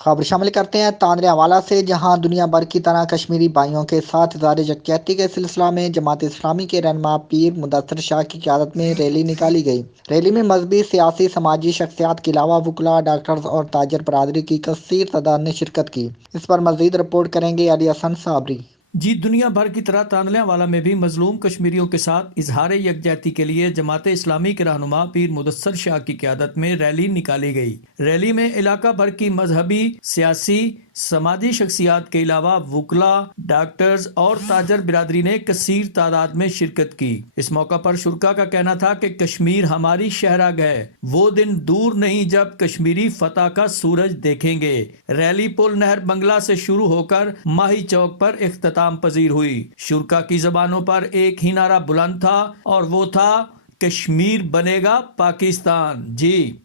खबर शामिल करते हैं तांदरेवाला से, जहां दुनिया भर की तरह कश्मीरी भाइयों के साथ इज़हार यकजहती के सिलसिला में जमात इस्लामी के रहनुमा पीर मुदस्सिर शाह की क़यादत में रैली निकाली गई। रैली में मजहबी, सियासी, समाजी शख्सियात के अलावा वकला, डॉक्टर्स और ताजर बरादरी की कसीर तादाद ने शिरकत की। इस पर मजीद रिपोर्ट करेंगे अली हसन साबरी। जी, दुनिया भर की तरह तांदल्यावाला में भी मजलूम कश्मीरियों के साथ इजहार यकजहती के लिए जमात इस्लामी के रहनुमा पीर मुदस्सिर शाह की क़यादत में रैली निकाली गई। रैली में इलाका भर की मजहबी, सियासी, समाजी शख्सियात के अलावा वकला, डॉक्टर्स और ताजर बिरादरी ने कसीर तादाद में शिरकत की। इस मौका पर शुरका का कहना था कि कश्मीर हमारी शहराग है, वो दिन दूर नहीं जब कश्मीरी फतह का सूरज देखेंगे। रैली पुल नहर बंगला से शुरू होकर माही चौक पर इख्तिताम पजीर हुई। शुरका की जबानों पर एक ही नारा बुलंद था और वो था, कश्मीर बनेगा पाकिस्तान। जी।